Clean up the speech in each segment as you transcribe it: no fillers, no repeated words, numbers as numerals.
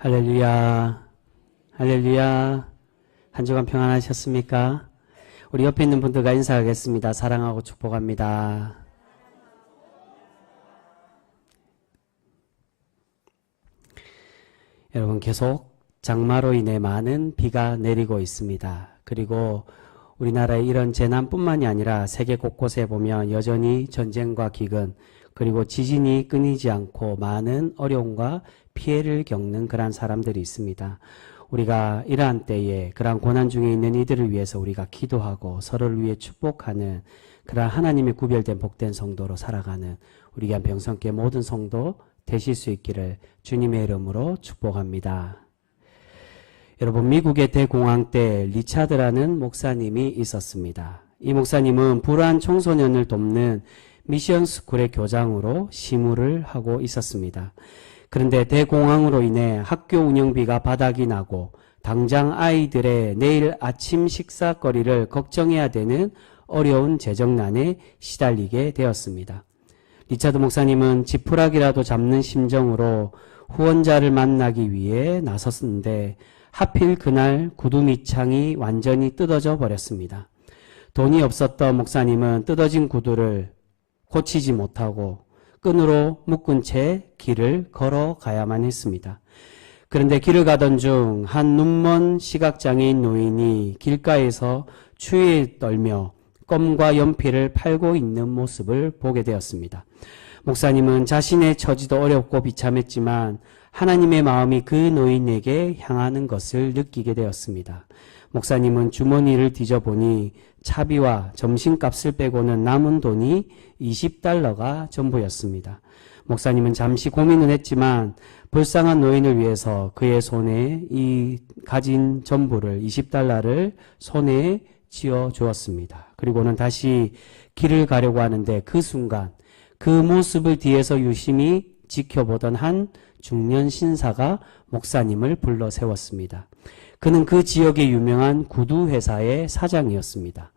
할렐루야, 할렐루야. 한 주간 평안하셨습니까? 우리 옆에 있는 분들과 인사하겠습니다. 사랑하고 축복합니다. 여러분, 계속 장마로 인해 많은 비가 내리고 있습니다. 그리고 우리나라의 이런 재난뿐만이 아니라 세계 곳곳에 보면 여전히 전쟁과 기근, 그리고 지진이 끊이지 않고 많은 어려움과 피해를 겪는 그러한 사람들이 있습니다. 우리가 이러한 때에 그러한 고난 중에 있는 이들을 위해서 우리가 기도하고 서로를 위해 축복하는 그러한 하나님의 구별된 복된 성도로 살아가는 우리 귀한 병성교회 모든 성도 되실 수 있기를 주님의 이름으로 축복합니다. 여러분, 미국의 대공황 때 리차드라는 목사님이 있었습니다. 이 목사님은 불우한 청소년을 돕는 미션 스쿨의 교장으로 심우를 하고 있었습니다. 그런데 대공황으로 인해 학교 운영비가 바닥이 나고 당장 아이들의 내일 아침 식사거리를 걱정해야 되는 어려운 재정난에 시달리게 되었습니다. 리차드 목사님은 지푸라기라도 잡는 심정으로 후원자를 만나기 위해 나섰는데 하필 그날 구두 밑창이 완전히 뜯어져 버렸습니다. 돈이 없었던 목사님은 뜯어진 구두를 고치지 못하고 끈으로 묶은 채 길을 걸어가야만 했습니다. 그런데 길을 가던 중 한 눈먼 시각장애인 노인이 길가에서 추위에 떨며 껌과 연필을 팔고 있는 모습을 보게 되었습니다. 목사님은 자신의 처지도 어렵고 비참했지만 하나님의 마음이 그 노인에게 향하는 것을 느끼게 되었습니다. 목사님은 주머니를 뒤져보니 차비와 점심값을 빼고는 남은 돈이 $20가 전부였습니다. 목사님은 잠시 고민은 했지만 불쌍한 노인을 위해서 그의 손에 이 가진 전부를 $20를 손에 쥐어 주었습니다. 그리고는 다시 길을 가려고 하는데 그 순간 그 모습을 뒤에서 유심히 지켜보던 한 중년 신사가 목사님을 불러 세웠습니다. 그는 그 지역의 유명한 구두 회사의 사장이었습니다.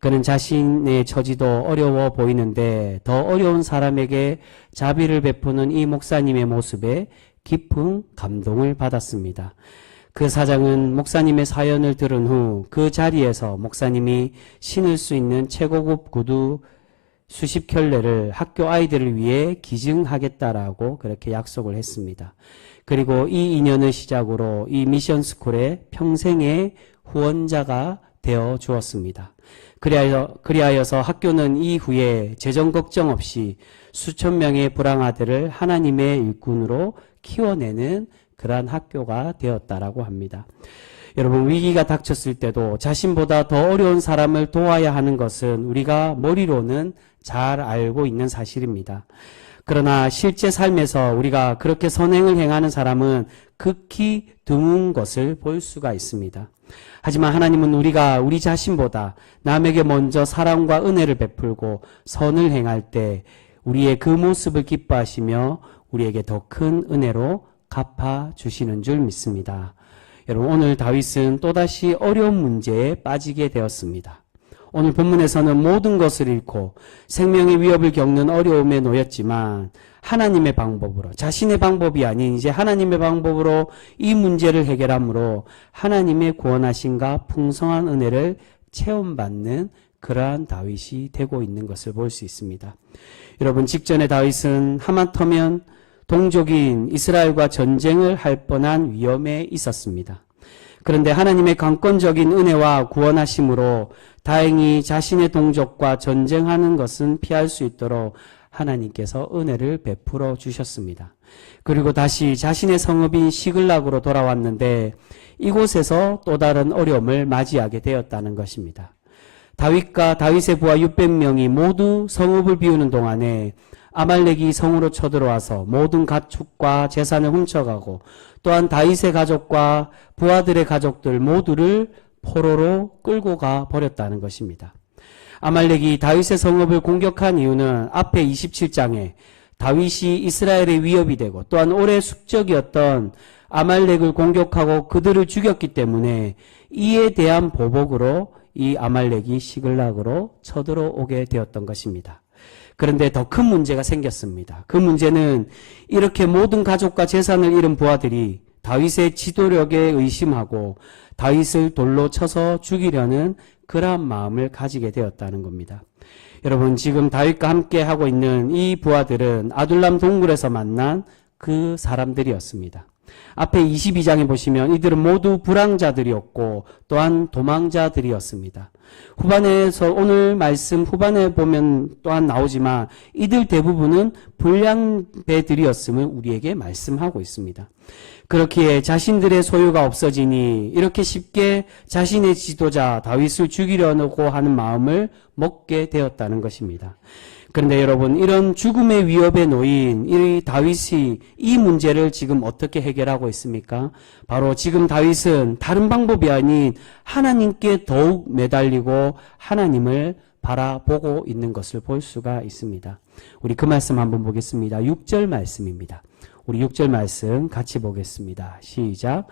그는 자신의 처지도 어려워 보이는데 더 어려운 사람에게 자비를 베푸는 이 목사님의 모습에 깊은 감동을 받았습니다. 그 사장은 목사님의 사연을 들은 후 그 자리에서 목사님이 신을 수 있는 최고급 구두 수십 켤레를 학교 아이들을 위해 기증하겠다라고 그렇게 약속을 했습니다. 그리고 이 인연을 시작으로 이 미션 스쿨의 평생의 후원자가 되어 주었습니다. 그리하여서 학교는 이후에 재정 걱정 없이 수천 명의 불황아들을 하나님의 일꾼으로 키워내는 그러한 학교가 되었다라고 합니다. 여러분, 위기가 닥쳤을 때도 자신보다 더 어려운 사람을 도와야 하는 것은 우리가 머리로는 잘 알고 있는 사실입니다. 그러나 실제 삶에서 우리가 그렇게 선행을 행하는 사람은 극히 드문 것을 볼 수가 있습니다. 하지만 하나님은 우리가 우리 자신보다 남에게 먼저 사랑과 은혜를 베풀고 선을 행할 때 우리의 그 모습을 기뻐하시며 우리에게 더 큰 은혜로 갚아주시는 줄 믿습니다. 여러분, 오늘 다윗은 또다시 어려운 문제에 빠지게 되었습니다. 오늘 본문에서는 모든 것을 잃고 생명의 위협을 겪는 어려움에 놓였지만 하나님의 방법으로, 자신의 방법이 아닌 이제 하나님의 방법으로 이 문제를 해결함으로 하나님의 구원하심과 풍성한 은혜를 체험받는 그러한 다윗이 되고 있는 것을 볼 수 있습니다. 여러분, 직전에 다윗은 하마터면 동족인 이스라엘과 전쟁을 할 뻔한 위험에 있었습니다. 그런데 하나님의 강권적인 은혜와 구원하심으로 다행히 자신의 동족과 전쟁하는 것은 피할 수 있도록 하나님께서 은혜를 베풀어 주셨습니다. 그리고 다시 자신의 성읍인 시글락으로 돌아왔는데 이곳에서 또 다른 어려움을 맞이하게 되었다는 것입니다. 다윗과 다윗의 부하 600명이 모두 성읍을 비우는 동안에 아말렉이 성으로 쳐들어와서 모든 가축과 재산을 훔쳐가고 또한 다윗의 가족과 부하들의 가족들 모두를 포로로 끌고 가 버렸다는 것입니다. 아말렉이 다윗의 성읍을 공격한 이유는 앞에 27장에 다윗이 이스라엘의 위협이 되고 또한 오래 숙적이었던 아말렉을 공격하고 그들을 죽였기 때문에 이에 대한 보복으로 이 아말렉이 시글락으로 쳐들어오게 되었던 것입니다. 그런데 더 큰 문제가 생겼습니다. 그 문제는 이렇게 모든 가족과 재산을 잃은 부하들이 다윗의 지도력에 의심하고 다윗을 돌로 쳐서 죽이려는 그러한 마음을 가지게 되었다는 겁니다. 여러분, 지금 다윗과 함께 하고 있는 이 부하들은 아둘람 동굴에서 만난 그 사람들이었습니다. 앞에 22장에 보시면 이들은 모두 불황자들이었고 또한 도망자들이었습니다. 후반에서 오늘 말씀 후반에 보면 또한 나오지만 이들 대부분은 불량배들이었음을 우리에게 말씀하고 있습니다. 그렇기에 자신들의 소유가 없어지니 이렇게 쉽게 자신의 지도자 다윗을 죽이려고 하는 마음을 먹게 되었다는 것입니다. 그런데 여러분, 이런 죽음의 위협에 놓인 이 다윗이 이 문제를 지금 어떻게 해결하고 있습니까? 바로 지금 다윗은 다른 방법이 아닌 하나님께 더욱 매달리고 하나님을 바라보고 있는 것을 볼 수가 있습니다. 우리 그 말씀 한번 보겠습니다. 6절 말씀입니다. 우리 6절 말씀 같이 보겠습니다. 시작.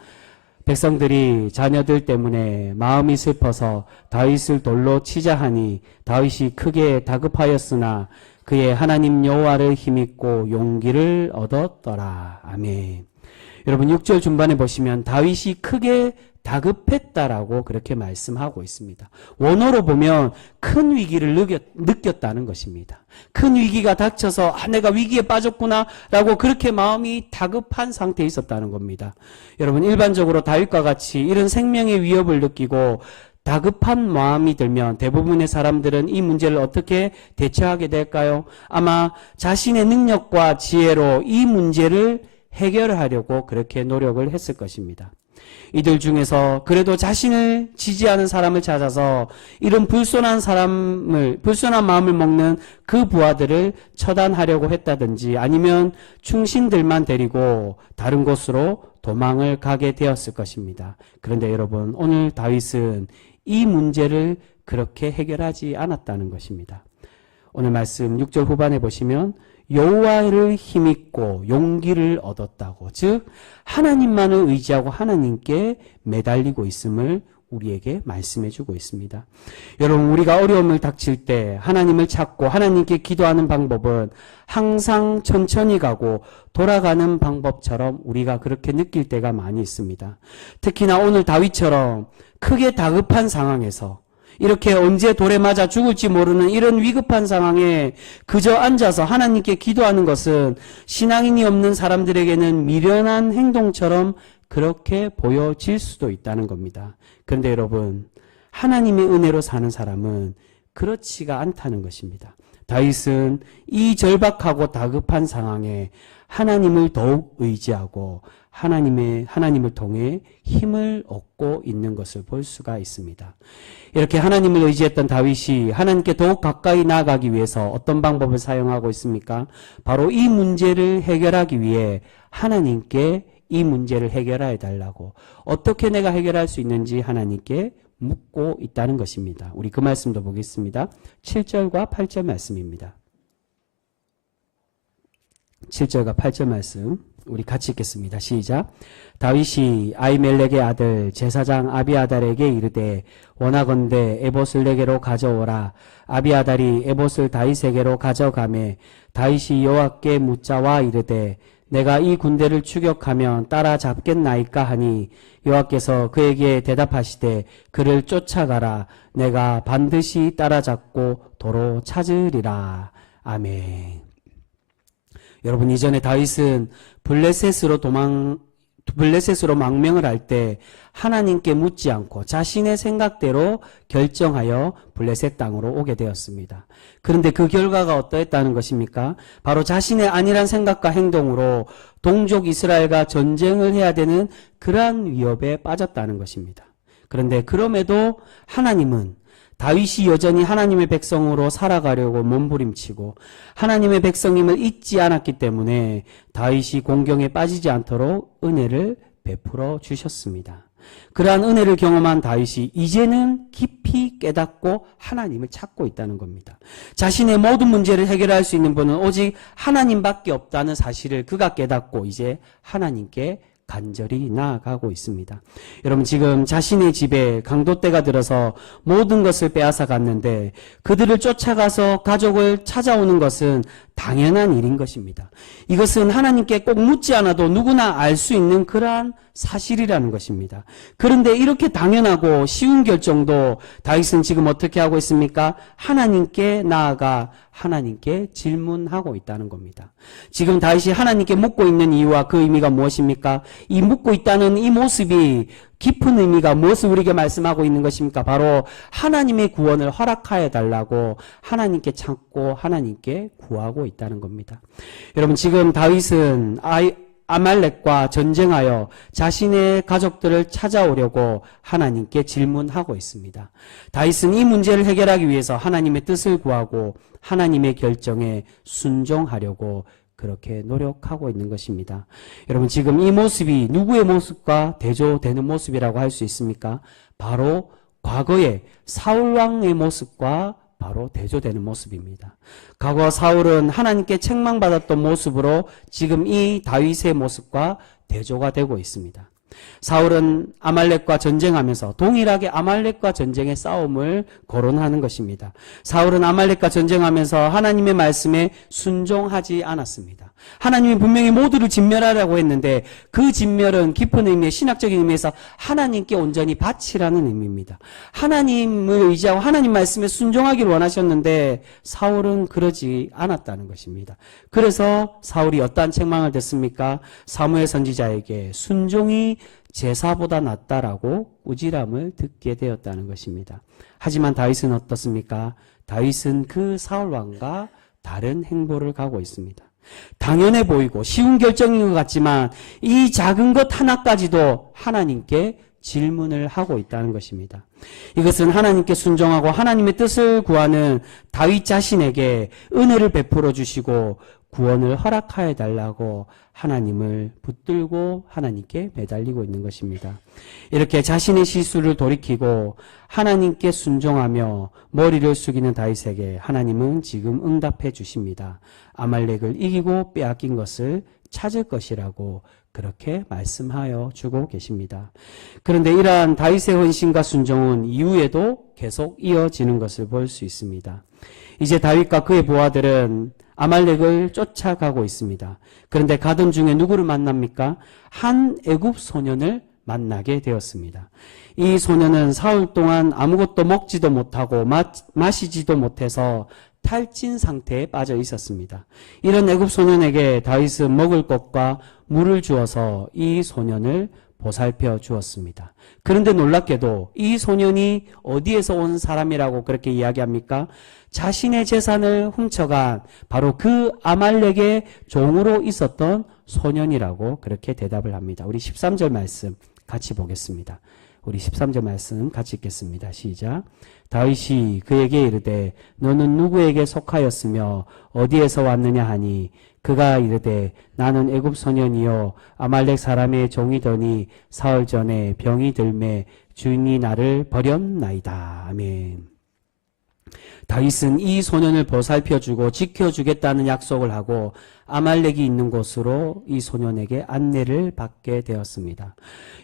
백성들이 자녀들 때문에 마음이 슬퍼서 다윗을 돌로 치자 하니 다윗이 크게 다급하였으나 그의 하나님 여호와를 힘입고 용기를 얻었더라. 아멘. 여러분, 6절 중반에 보시면 다윗이 크게 다급했다라고 그렇게 말씀하고 있습니다. 원어로 보면 큰 위기를 느꼈다는 것입니다. 큰 위기가 닥쳐서 내가 위기에 빠졌구나 라고 그렇게 마음이 다급한 상태에 있었다는 겁니다. 여러분, 일반적으로 다윗과 같이 이런 생명의 위협을 느끼고 다급한 마음이 들면 대부분의 사람들은 이 문제를 어떻게 대처하게 될까요? 아마 자신의 능력과 지혜로 이 문제를 해결하려고 그렇게 노력을 했을 것입니다. 이들 중에서 그래도 자신을 지지하는 사람을 찾아서 이런 불손한 마음을 먹는 그 부하들을 처단하려고 했다든지 아니면 충신들만 데리고 다른 곳으로 도망을 가게 되었을 것입니다. 그런데 여러분, 오늘 다윗은 이 문제를 그렇게 해결하지 않았다는 것입니다. 오늘 말씀 6절 후반에 보시면 여호와를 힘입고 용기를 얻었다고, 즉 하나님만을 의지하고 하나님께 매달리고 있음을 우리에게 말씀해주고 있습니다. 여러분, 우리가 어려움을 닥칠 때 하나님을 찾고 하나님께 기도하는 방법은 항상 천천히 가고 돌아가는 방법처럼 우리가 그렇게 느낄 때가 많이 있습니다. 특히나 오늘 다윗처럼 크게 다급한 상황에서 이렇게 언제 돌에 맞아 죽을지 모르는 이런 위급한 상황에 그저 앉아서 하나님께 기도하는 것은 신앙인이 없는 사람들에게는 미련한 행동처럼 그렇게 보여질 수도 있다는 겁니다. 그런데 여러분, 하나님의 은혜로 사는 사람은 그렇지가 않다는 것입니다. 다윗은 이 절박하고 다급한 상황에 하나님을 더욱 의지하고 하나님을 통해 힘을 얻고 있는 것을 볼 수가 있습니다. 이렇게 하나님을 의지했던 다윗이 하나님께 더욱 가까이 나아가기 위해서 어떤 방법을 사용하고 있습니까? 바로 이 문제를 해결하기 위해 하나님께 이 문제를 해결해 달라고, 어떻게 내가 해결할 수 있는지 하나님께 묻고 있다는 것입니다. 우리 그 말씀도 보겠습니다. 7절과 8절 말씀입니다. 7절과 8절 말씀 우리 같이 읽겠습니다. 시작. 다윗이 아히멜렉의 아들 제사장 아비아달에게 이르되 원하건대 에봇을 내게로 가져오라. 아비아달이 에봇을 다윗에게로 가져가매 다윗이 여호와께 묻자와 이르되 내가 이 군대를 추격하면 따라잡겠나이까 하니 여호와께서 그에게 대답하시되 그를 쫓아가라. 내가 반드시 따라잡고 도로 찾으리라. 아멘. 여러분, 이전에 다윗은 블레셋으로 망명을 할 때 하나님께 묻지 않고 자신의 생각대로 결정하여 블레셋 땅으로 오게 되었습니다. 그런데 그 결과가 어떠했다는 것입니까? 바로 자신의 안일한 생각과 행동으로 동족 이스라엘과 전쟁을 해야 되는 그러한 위협에 빠졌다는 것입니다. 그런데 그럼에도 하나님은 다윗이 여전히 하나님의 백성으로 살아가려고 몸부림치고 하나님의 백성임을 잊지 않았기 때문에 다윗이 공경에 빠지지 않도록 은혜를 베풀어 주셨습니다. 그러한 은혜를 경험한 다윗이 이제는 깊이 깨닫고 하나님을 찾고 있다는 겁니다. 자신의 모든 문제를 해결할 수 있는 분은 오직 하나님밖에 없다는 사실을 그가 깨닫고 이제 하나님께 간절히 나아가고 있습니다. 여러분, 지금 자신의 집에 강도떼가 들어서 모든 것을 빼앗아 갔는데 그들을 쫓아가서 가족을 찾아오는 것은 당연한 일인 것입니다. 이것은 하나님께 꼭 묻지 않아도 누구나 알 수 있는 그러한 사실이라는 것입니다. 그런데 이렇게 당연하고 쉬운 결정도 다윗은 지금 어떻게 하고 있습니까? 하나님께 나아가 하나님께 질문하고 있다는 겁니다. 지금 다윗이 하나님께 묻고 있는 이유와 그 의미가 무엇입니까? 이 묻고 있다는 이 모습이 깊은 의미가 무엇을 우리에게 말씀하고 있는 것입니까? 바로 하나님의 구원을 허락하여 달라고 하나님께 찾고 하나님께 구하고 있다는 겁니다. 여러분, 지금 다윗은 아말렉과 전쟁하여 자신의 가족들을 찾아오려고 하나님께 질문하고 있습니다. 다윗은 이 문제를 해결하기 위해서 하나님의 뜻을 구하고 하나님의 결정에 순종하려고 그렇게 노력하고 있는 것입니다. 여러분, 지금 이 모습이 누구의 모습과 대조되는 모습이라고 할 수 있습니까? 바로 과거의 사울왕의 모습과 바로 대조되는 모습입니다. 과거 사울은 하나님께 책망받았던 모습으로 지금 이 다윗의 모습과 대조가 되고 있습니다. 사울은 아말렉과 전쟁하면서 동일하게 아말렉과 전쟁의 싸움을 거론하는 것입니다. 사울은 아말렉과 전쟁하면서 하나님의 말씀에 순종하지 않았습니다. 하나님이 분명히 모두를 진멸하라고 했는데 그 진멸은 깊은 의미의 신학적인 의미에서 하나님께 온전히 바치라는 의미입니다. 하나님을 의지하고 하나님 말씀에 순종하기를 원하셨는데 사울은 그러지 않았다는 것입니다. 그래서 사울이 어떠한 책망을 듣습니까? 사무엘 선지자에게 순종이 제사보다 낫다라고 꾸지람을 듣게 되었다는 것입니다. 하지만 다윗은 어떻습니까? 다윗은 그 사울 왕과 다른 행보를 가고 있습니다. 당연해 보이고 쉬운 결정인 것 같지만 이 작은 것 하나까지도 하나님께 질문을 하고 있다는 것입니다. 이것은 하나님께 순종하고 하나님의 뜻을 구하는 다윗 자신에게 은혜를 베풀어 주시고 구원을 허락하여 달라고 하나님을 붙들고 하나님께 매달리고 있는 것입니다. 이렇게 자신의 실수를 돌이키고 하나님께 순종하며 머리를 숙이는 다윗에게 하나님은 지금 응답해 주십니다. 아말렉을 이기고 빼앗긴 것을 찾을 것이라고 그렇게 말씀하여 주고 계십니다. 그런데 이러한 다윗의 헌신과 순종은 이후에도 계속 이어지는 것을 볼 수 있습니다. 이제 다윗과 그의 부하들은 아말렉을 쫓아가고 있습니다. 그런데 가던 중에 누구를 만납니까? 한 애굽 소년을 만나게 되었습니다. 이 소년은 사흘 동안 아무것도 먹지도 못하고 마시지도 못해서 탈진 상태에 빠져 있었습니다. 이런 애굽 소년에게 다윗은 먹을 것과 물을 주어서 이 소년을 보살펴 주었습니다. 그런데 놀랍게도 이 소년이 어디에서 온 사람이라고 그렇게 이야기합니까? 자신의 재산을 훔쳐간 바로 그 아말렉의 종으로 있었던 소년이라고 그렇게 대답을 합니다. 우리 13절 말씀 같이 보겠습니다. 우리 13절 말씀 같이 읽겠습니다. 시작. 다윗이 그에게 이르되 너는 누구에게 속하였으며 어디에서 왔느냐 하니 그가 이르되 나는 애굽 소년이요 아말렉 사람의 종이더니 사흘 전에 병이 들매 주인이 나를 버렸나이다. 아멘. 다윗은 이 소년을 보살펴주고 지켜주겠다는 약속을 하고 아말렉이 있는 곳으로 이 소년에게 안내를 받게 되었습니다.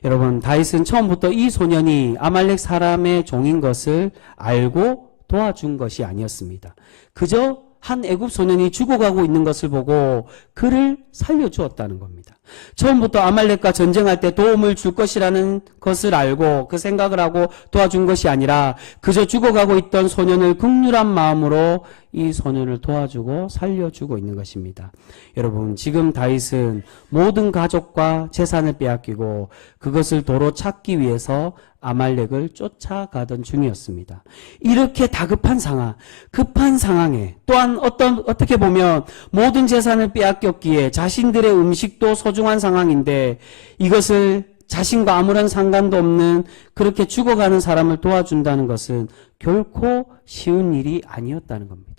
여러분, 다윗은 처음부터 이 소년이 아말렉 사람의 종인 것을 알고 도와준 것이 아니었습니다. 그저 한 애굽 소년이 죽어가고 있는 것을 보고 그를 살려주었다는 겁니다. 처음부터 아말렉과 전쟁할 때 도움을 줄 것이라는 것을 알고 그 생각을 하고 도와준 것이 아니라 그저 죽어가고 있던 소년을 긍휼한 마음으로 이 소년을 도와주고 살려주고 있는 것입니다. 여러분, 지금 다윗은 모든 가족과 재산을 빼앗기고 그것을 도로 찾기 위해서 아말렉을 쫓아가던 중이었습니다. 이렇게 다급한 상황, 급한 상황에 또한 어떻게 보면 모든 재산을 빼앗겼기에 자신들의 음식도 소중한 상황인데 이것을 자신과 아무런 상관도 없는 그렇게 죽어가는 사람을 도와준다는 것은 결코 쉬운 일이 아니었다는 겁니다.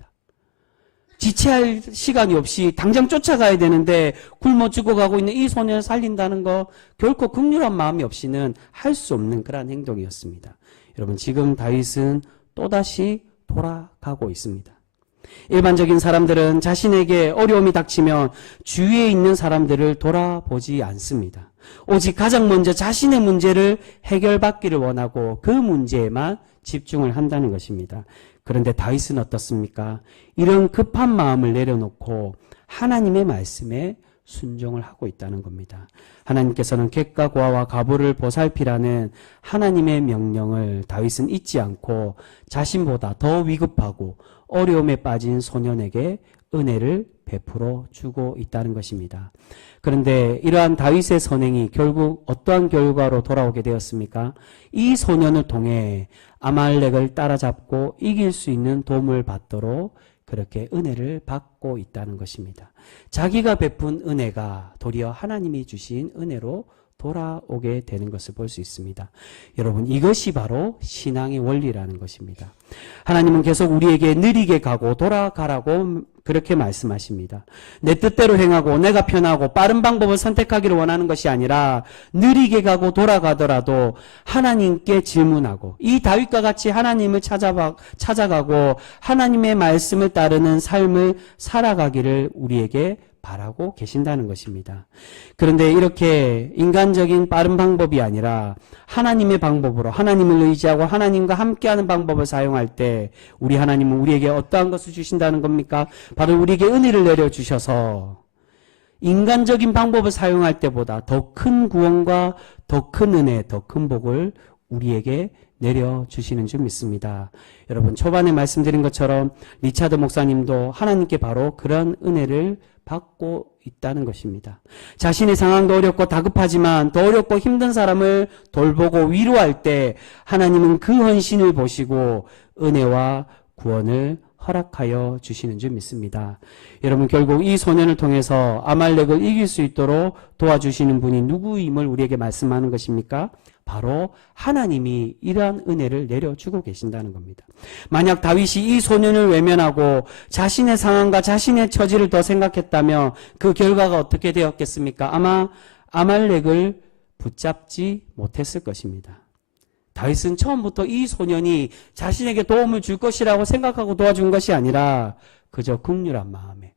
지체할 시간이 없이 당장 쫓아가야 되는데 굶어 죽어가고 있는 이 소년을 살린다는 거 결코 긍휼한 마음이 없이는 할 수 없는 그러한 행동이었습니다. 여러분, 지금 다윗은 또다시 돌아가고 있습니다. 일반적인 사람들은 자신에게 어려움이 닥치면 주위에 있는 사람들을 돌아보지 않습니다. 오직 가장 먼저 자신의 문제를 해결받기를 원하고 그 문제에만 집중을 한다는 것입니다. 그런데 다윗은 어떻습니까? 이런 급한 마음을 내려놓고 하나님의 말씀에 순종을 하고 있다는 겁니다. 하나님께서는 객과 고아와 과부를 보살피라는 하나님의 명령을 다윗은 잊지 않고 자신보다 더 위급하고 어려움에 빠진 소년에게 은혜를 베풀어 주고 있다는 것입니다. 그런데 이러한 다윗의 선행이 결국 어떠한 결과로 돌아오게 되었습니까? 이 소년을 통해 아말렉을 따라잡고 이길 수 있는 도움을 받도록 그렇게 은혜를 받고 있다는 것입니다. 자기가 베푼 은혜가 도리어 하나님이 주신 은혜로 돌아오게 되는 것을 볼 수 있습니다. 여러분, 이것이 바로 신앙의 원리라는 것입니다. 하나님은 계속 우리에게 느리게 가고 돌아가라고 그렇게 말씀하십니다. 내 뜻대로 행하고 내가 편하고 빠른 방법을 선택하기를 원하는 것이 아니라 느리게 가고 돌아가더라도 하나님께 질문하고 이 다윗과 같이 하나님을 찾아가고 하나님의 말씀을 따르는 삶을 살아가기를 우리에게 바라고 계신다는 것입니다. 그런데 이렇게 인간적인 빠른 방법이 아니라 하나님의 방법으로 하나님을 의지하고 하나님과 함께하는 방법을 사용할 때 우리 하나님은 우리에게 어떠한 것을 주신다는 겁니까? 바로 우리에게 은혜를 내려주셔서 인간적인 방법을 사용할 때보다 더 큰 구원과 더 큰 은혜, 더 큰 복을 우리에게 내려주시는 줄 믿습니다. 여러분, 초반에 말씀드린 것처럼 리차드 목사님도 하나님께 바로 그런 은혜를 받고 있다는 것입니다. 자신의 상황도 어렵고 다급하지만 더 어렵고 힘든 사람을 돌보고 위로할 때 하나님은 그 헌신을 보시고 은혜와 구원을 허락하여 주시는 줄 믿습니다. 여러분, 결국 이 소년을 통해서 아말렉을 이길 수 있도록 도와주시는 분이 누구임을 우리에게 말씀하는 것입니까? 바로 하나님이 이러한 은혜를 내려주고 계신다는 겁니다. 만약 다윗이 이 소년을 외면하고 자신의 상황과 자신의 처지를 더 생각했다면 그 결과가 어떻게 되었겠습니까? 아마 아말렉을 붙잡지 못했을 것입니다. 다윗은 처음부터 이 소년이 자신에게 도움을 줄 것이라고 생각하고 도와준 것이 아니라 그저 긍휼한 마음에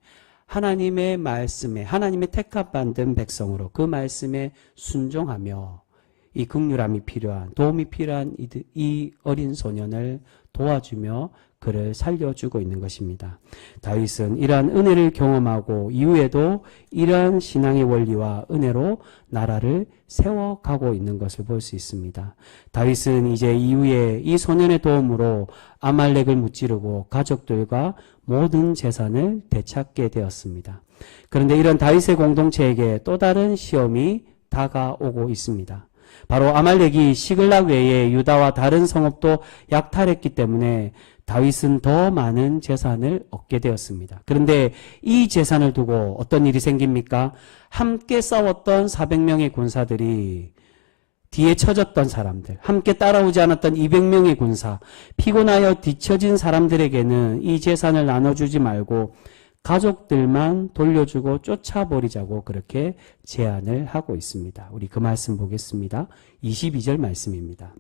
하나님의 말씀에 하나님의 택함받은 백성으로 그 말씀에 순종하며 이 긍휼함이 필요한 도움이 필요한 이 어린 소년을 도와주며 그를 살려주고 있는 것입니다. 다윗은 이러한 은혜를 경험하고 이후에도 이러한 신앙의 원리와 은혜로 나라를 세워가고 있는 것을 볼 수 있습니다. 다윗은 이제 이후에 이 소년의 도움으로 아말렉을 무찌르고 가족들과 모든 재산을 되찾게 되었습니다. 그런데 이런 다윗의 공동체에게 또 다른 시험이 다가오고 있습니다. 바로 아말렉이 시글락 외에 유다와 다른 성읍도 약탈했기 때문에 다윗은 더 많은 재산을 얻게 되었습니다. 그런데 이 재산을 두고 어떤 일이 생깁니까? 함께 싸웠던 400명의 군사들이 뒤에 처졌던 사람들, 함께 따라오지 않았던 200명의 군사, 피곤하여 뒤처진 사람들에게는 이 재산을 나눠주지 말고 가족들만 돌려주고 쫓아버리자고 그렇게 제안을 하고 있습니다. 우리 그 말씀 보겠습니다. 22절 말씀입니다.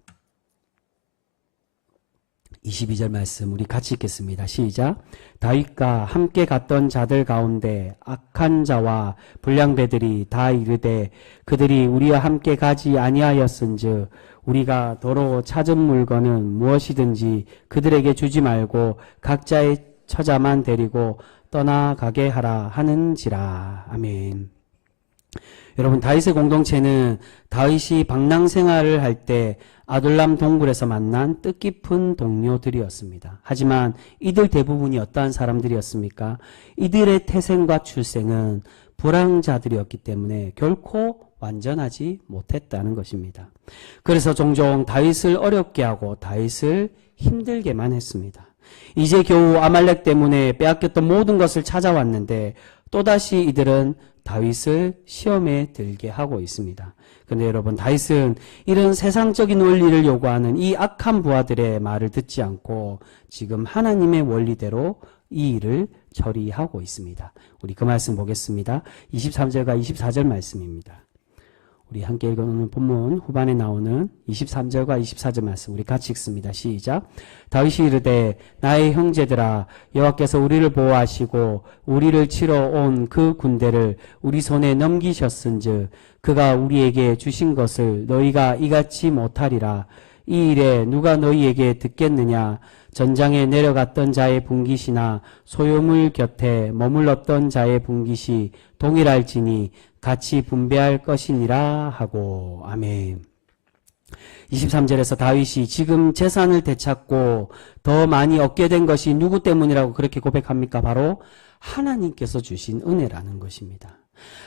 22절 말씀 우리 같이 읽겠습니다. 시작. 다윗과 함께 갔던 자들 가운데 악한 자와 불량배들이 다 이르되 그들이 우리와 함께 가지 아니하였은즉 우리가 더러워 찾은 물건은 무엇이든지 그들에게 주지 말고 각자의 처자만 데리고 떠나가게 하라 하는지라. 아멘. 여러분, 다윗의 공동체는 다윗이 방랑 생활을 할 때 아둘람 동굴에서 만난 뜻깊은 동료들이었습니다. 하지만 이들 대부분이 어떠한 사람들이었습니까? 이들의 태생과 출생은 불황자들이었기 때문에 결코 완전하지 못했다는 것입니다. 그래서 종종 다윗을 어렵게 하고 다윗을 힘들게만 했습니다. 이제 겨우 아말렉 때문에 빼앗겼던 모든 것을 찾아왔는데 또다시 이들은 다윗을 시험에 들게 하고 있습니다. 그런데 여러분, 다윗은 이런 세상적인 원리를 요구하는 이 악한 부하들의 말을 듣지 않고 지금 하나님의 원리대로 이 일을 처리하고 있습니다. 우리 그 말씀 보겠습니다. 23절과 24절 말씀입니다. 우리 함께 읽어놓는 본문 후반에 나오는 23절과 24절 말씀 우리 같이 읽습니다. 시작. 다윗이 이르되 나의 형제들아 여호와께서 우리를 보호하시고 우리를 치러 온 그 군대를 우리 손에 넘기셨은즉 그가 우리에게 주신 것을 너희가 이같이 못하리라. 이 일에 누가 너희에게 듣겠느냐. 전장에 내려갔던 자의 분깃이나 소유물 곁에 머물렀던 자의 분깃이 동일할지니 같이 분배할 것이니라 하고. 아멘. 23절에서 다윗이 지금 재산을 되찾고 더 많이 얻게 된 것이 누구 때문이라고 그렇게 고백합니까? 바로 하나님께서 주신 은혜라는 것입니다.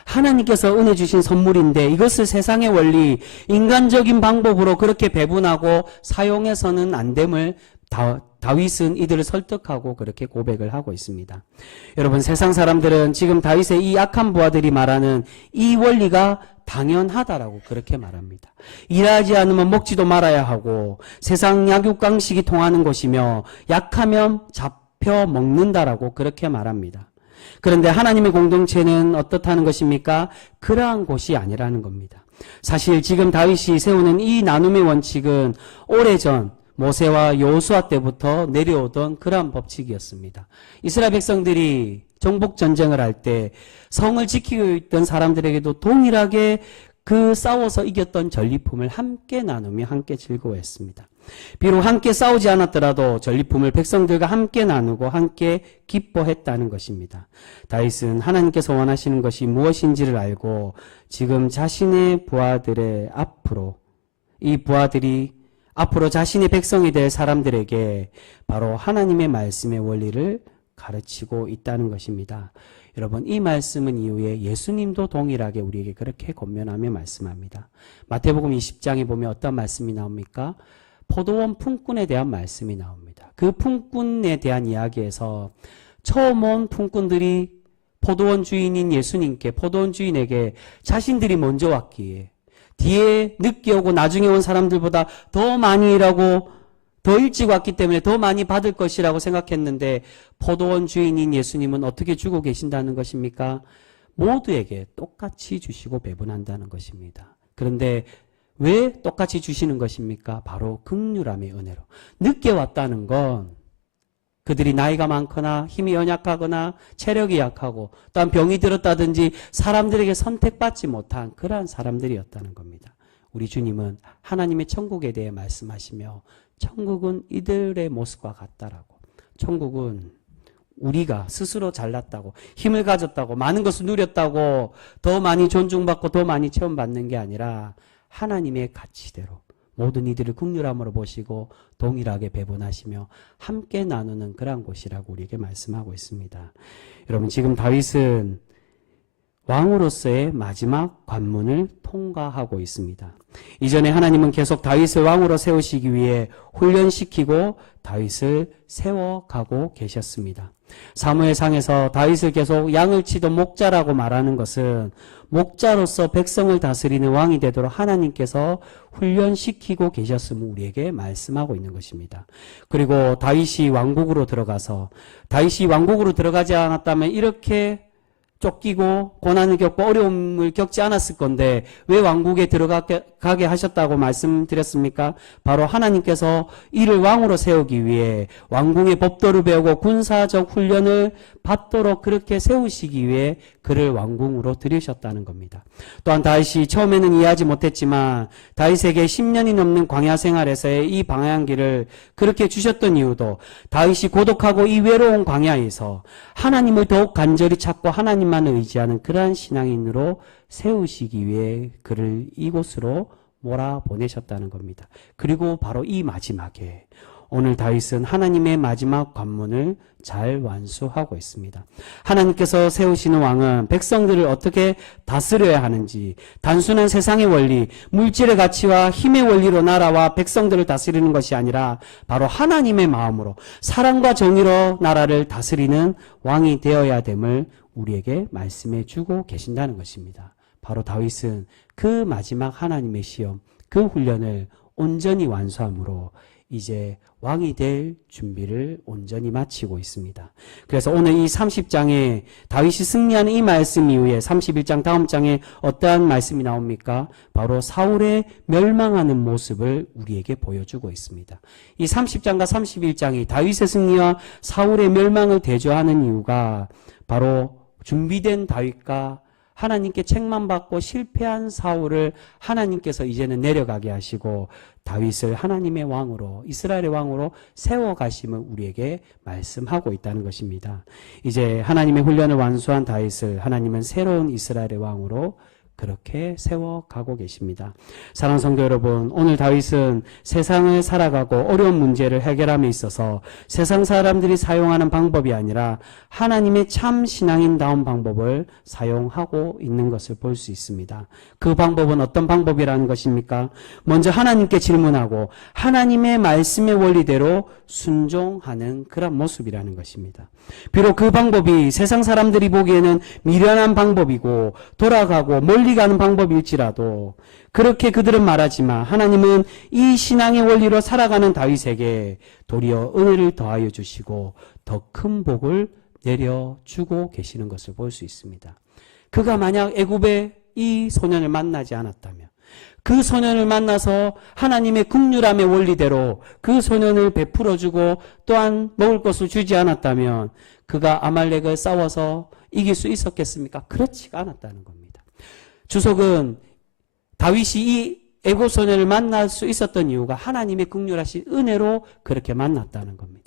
하나님께서 은혜 주신 선물인데 이것을 세상의 원리, 인간적인 방법으로 그렇게 배분하고 사용해서는 안 됨을 다윗은 이들을 설득하고 그렇게 고백을 하고 있습니다. 여러분, 세상 사람들은 지금 다윗의 이 악한 부하들이 말하는 이 원리가 당연하다라고 그렇게 말합니다. 일하지 않으면 먹지도 말아야 하고 세상 약육강식이 통하는 것이며 약하면 잡혀 먹는다라고 그렇게 말합니다. 그런데 하나님의 공동체는 어떻다는 것입니까? 그러한 곳이 아니라는 겁니다. 사실 지금 다윗이 세우는 이 나눔의 원칙은 오래전 모세와 여호수아 때부터 내려오던 그러한 법칙이었습니다. 이스라엘 백성들이 정복 전쟁을 할 때 성을 지키고 있던 사람들에게도 동일하게 그 싸워서 이겼던 전리품을 함께 나누며 함께 즐거워했습니다. 비록 함께 싸우지 않았더라도 전리품을 백성들과 함께 나누고 함께 기뻐했다는 것입니다. 다윗은 하나님께서 원하시는 것이 무엇인지를 알고 지금 자신의 부하들의 앞으로, 이 부하들이 앞으로 자신의 백성이 될 사람들에게 바로 하나님의 말씀의 원리를 가르치고 있다는 것입니다. 여러분, 이 말씀은 이후에 예수님도 동일하게 우리에게 그렇게 권면하며 말씀합니다. 마태복음 20장에 보면 어떤 말씀이 나옵니까? 포도원 품꾼에 대한 말씀이 나옵니다. 그 품꾼에 대한 이야기에서 처음 온 품꾼들이 포도원 주인인 예수님께, 포도원 주인에게 자신들이 먼저 왔기에 뒤에 늦게 오고 나중에 온 사람들보다 더 많이 일하고 더 일찍 왔기 때문에 더 많이 받을 것이라고 생각했는데 포도원 주인인 예수님은 어떻게 주고 계신다는 것입니까? 모두에게 똑같이 주시고 배분한다는 것입니다. 그런데 왜 똑같이 주시는 것입니까? 바로 긍휼함의 은혜로. 늦게 왔다는 건 그들이 나이가 많거나 힘이 연약하거나 체력이 약하고 또한 병이 들었다든지 사람들에게 선택받지 못한 그러한 사람들이었다는 겁니다. 우리 주님은 하나님의 천국에 대해 말씀하시며 천국은 이들의 모습과 같다라고. 천국은 우리가 스스로 잘났다고, 힘을 가졌다고, 많은 것을 누렸다고 더 많이 존중받고 더 많이 체험받는 게 아니라 하나님의 가치대로 모든 이들을 긍휼함으로 보시고 동일하게 배분하시며 함께 나누는 그러한 곳이라고 우리에게 말씀하고 있습니다. 여러분, 지금 다윗은 왕으로서의 마지막 관문을 통과하고 있습니다. 이전에 하나님은 계속 다윗을 왕으로 세우시기 위해 훈련시키고 다윗을 세워가고 계셨습니다. 사무엘상에서 다윗을 계속 양을 치던 목자라고 말하는 것은 목자로서 백성을 다스리는 왕이 되도록 하나님께서 훈련시키고 계셨음을 우리에게 말씀하고 있는 것입니다. 그리고 다윗이 왕국으로 들어가지 않았다면 이렇게 쫓기고 고난을 겪고 어려움을 겪지 않았을 건데 왜 왕국에 들어가게 하셨다고 말씀드렸습니까? 바로 하나님께서 이를 왕으로 세우기 위해 왕궁의 법도를 배우고 군사적 훈련을 받도록 그렇게 세우시기 위해 그를 왕궁으로 들이셨다는 겁니다. 또한 다윗이 처음에는 이해하지 못했지만 다윗에게 10년이 넘는 광야 생활에서의 이 방향기를 그렇게 주셨던 이유도 다윗이 고독하고 이 외로운 광야에서 하나님을 더욱 간절히 찾고 하나님만을 의지하는 그러한 신앙인으로 세우시기 위해 그를 이곳으로 몰아보내셨다는 겁니다. 그리고 바로 이 마지막에 오늘 다윗은 하나님의 마지막 관문을 잘 완수하고 있습니다. 하나님께서 세우시는 왕은 백성들을 어떻게 다스려야 하는지, 단순한 세상의 원리, 물질의 가치와 힘의 원리로 나라와 백성들을 다스리는 것이 아니라 바로 하나님의 마음으로 사랑과 정의로 나라를 다스리는 왕이 되어야 됨을 우리에게 말씀해 주고 계신다는 것입니다. 바로 다윗은 그 마지막 하나님의 시험, 그 훈련을 온전히 완수함으로 이제 왕이 될 준비를 온전히 마치고 있습니다. 그래서 오늘 이 30장에 다윗이 승리하는 이 말씀 이후에 31장 다음 장에 어떠한 말씀이 나옵니까? 바로 사울의 멸망하는 모습을 우리에게 보여주고 있습니다. 이 30장과 31장이 다윗의 승리와 사울의 멸망을 대조하는 이유가 바로 준비된 다윗과 하나님께 책만 받고 실패한 사울을 하나님께서 이제는 내려가게 하시고 다윗을 하나님의 왕으로, 이스라엘의 왕으로 세워가심을 우리에게 말씀하고 있다는 것입니다. 이제 하나님의 훈련을 완수한 다윗을 하나님은 새로운 이스라엘의 왕으로 그렇게 세워가고 계십니다. 사랑하는 성도 여러분, 오늘 다윗은 세상을 살아가고 어려운 문제를 해결함에 있어서 세상 사람들이 사용하는 방법이 아니라 하나님의 참 신앙인다운 방법을 사용하고 있는 것을 볼 수 있습니다. 그 방법은 어떤 방법이라는 것입니까? 먼저 하나님께 질문하고 하나님의 말씀의 원리대로 순종하는 그런 모습이라는 것입니다. 비록 그 방법이 세상 사람들이 보기에는 미련한 방법이고 돌아가고 멀리 가는 방법일지라도 그렇게 그들은 말하지만 하나님은 이 신앙의 원리로 살아가는 다윗에게 도리어 은혜를 더하여 주시고 더 큰 복을 내려주고 계시는 것을 볼 수 있습니다. 그가 만약 애굽의 이 소년을 만나지 않았다면, 그 소년을 만나서 하나님의 긍휼함의 원리대로 그 소년을 베풀어주고 또한 먹을 것을 주지 않았다면 그가 아말렉을 싸워서 이길 수 있었겠습니까? 그렇지가 않았다는 겁니다. 주석은 다윗이 이 애굽 소년을 만날 수 있었던 이유가 하나님의 긍휼하신 은혜로 그렇게 만났다는 겁니다.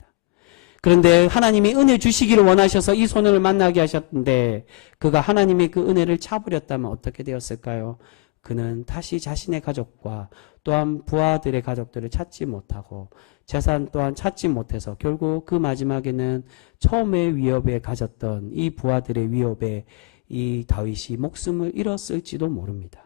그런데 하나님이 은혜 주시기를 원하셔서 이 소년을 만나게 하셨는데 그가 하나님의 그 은혜를 차버렸다면 어떻게 되었을까요? 그는 다시 자신의 가족과 또한 부하들의 가족들을 찾지 못하고 재산 또한 찾지 못해서 결국 그 마지막에는 처음에 위협에 가졌던 이 부하들의 위협에 이 다윗이 목숨을 잃었을지도 모릅니다.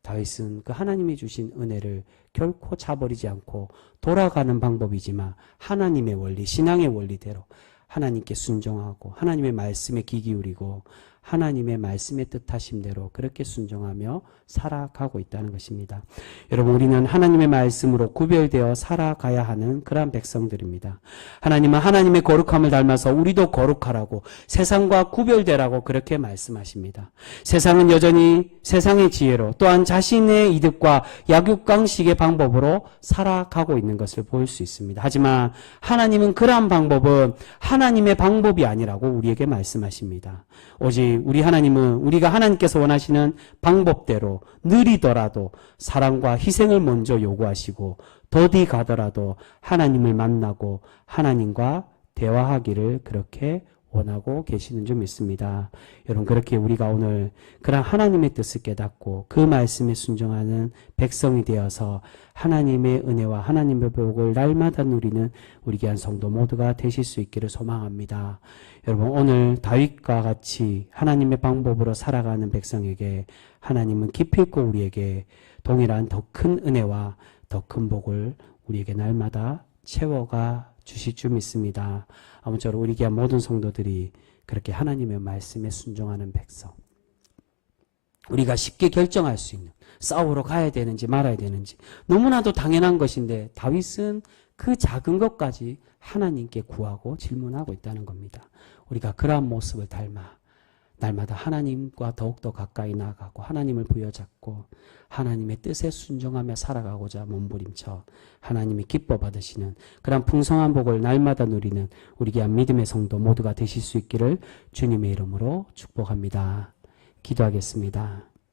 다윗은 그 하나님이 주신 은혜를 결코 차버리지 않고 돌아가는 방법이지만 하나님의 원리, 신앙의 원리대로 하나님께 순종하고 하나님의 말씀에 귀 기울이고 하나님의 말씀의 뜻하심대로 그렇게 순종하며 살아가고 있다는 것입니다. 여러분, 우리는 하나님의 말씀으로 구별되어 살아가야 하는 그러한 백성들입니다. 하나님은 하나님의 거룩함을 닮아서 우리도 거룩하라고 세상과 구별되라고 그렇게 말씀하십니다. 세상은 여전히 세상의 지혜로 또한 자신의 이득과 약육강식의 방법으로 살아가고 있는 것을 볼 수 있습니다. 하지만 하나님은 그러한 방법은 하나님의 방법이 아니라고 우리에게 말씀하십니다. 오직 우리 하나님은 우리가 하나님께서 원하시는 방법대로 느리더라도 사랑과 희생을 먼저 요구하시고 더디 가더라도 하나님을 만나고 하나님과 대화하기를 그렇게 원하고 계시는 줄 믿습니다. 여러분, 그렇게 우리가 오늘 그런 하나님의 뜻을 깨닫고 그 말씀에 순종하는 백성이 되어서 하나님의 은혜와 하나님의 복을 날마다 누리는 우리 귀한 성도 모두가 되실 수 있기를 소망합니다. 여러분, 오늘 다윗과 같이 하나님의 방법으로 살아가는 백성에게 하나님은 기필코 우리에게 동일한 더 큰 은혜와 더 큰 복을 우리에게 날마다 채워가 주실 줄 믿습니다. 아무쪼록 우리 귀한 모든 성도들이 그렇게 하나님의 말씀에 순종하는 백성, 우리가 쉽게 결정할 수 있는, 싸우러 가야 되는지 말아야 되는지 너무나도 당연한 것인데 다윗은 그 작은 것까지 하나님께 구하고 질문하고 있다는 겁니다. 우리가 그러한 모습을 닮아 날마다 하나님과 더욱더 가까이 나아가고 하나님을 부여잡고 하나님의 뜻에 순종하며 살아가고자 몸부림쳐 하나님이 기뻐 받으시는 그런 풍성한 복을 날마다 누리는 우리 귀한 믿음의 성도 모두가 되실 수 있기를 주님의 이름으로 축복합니다. 기도하겠습니다.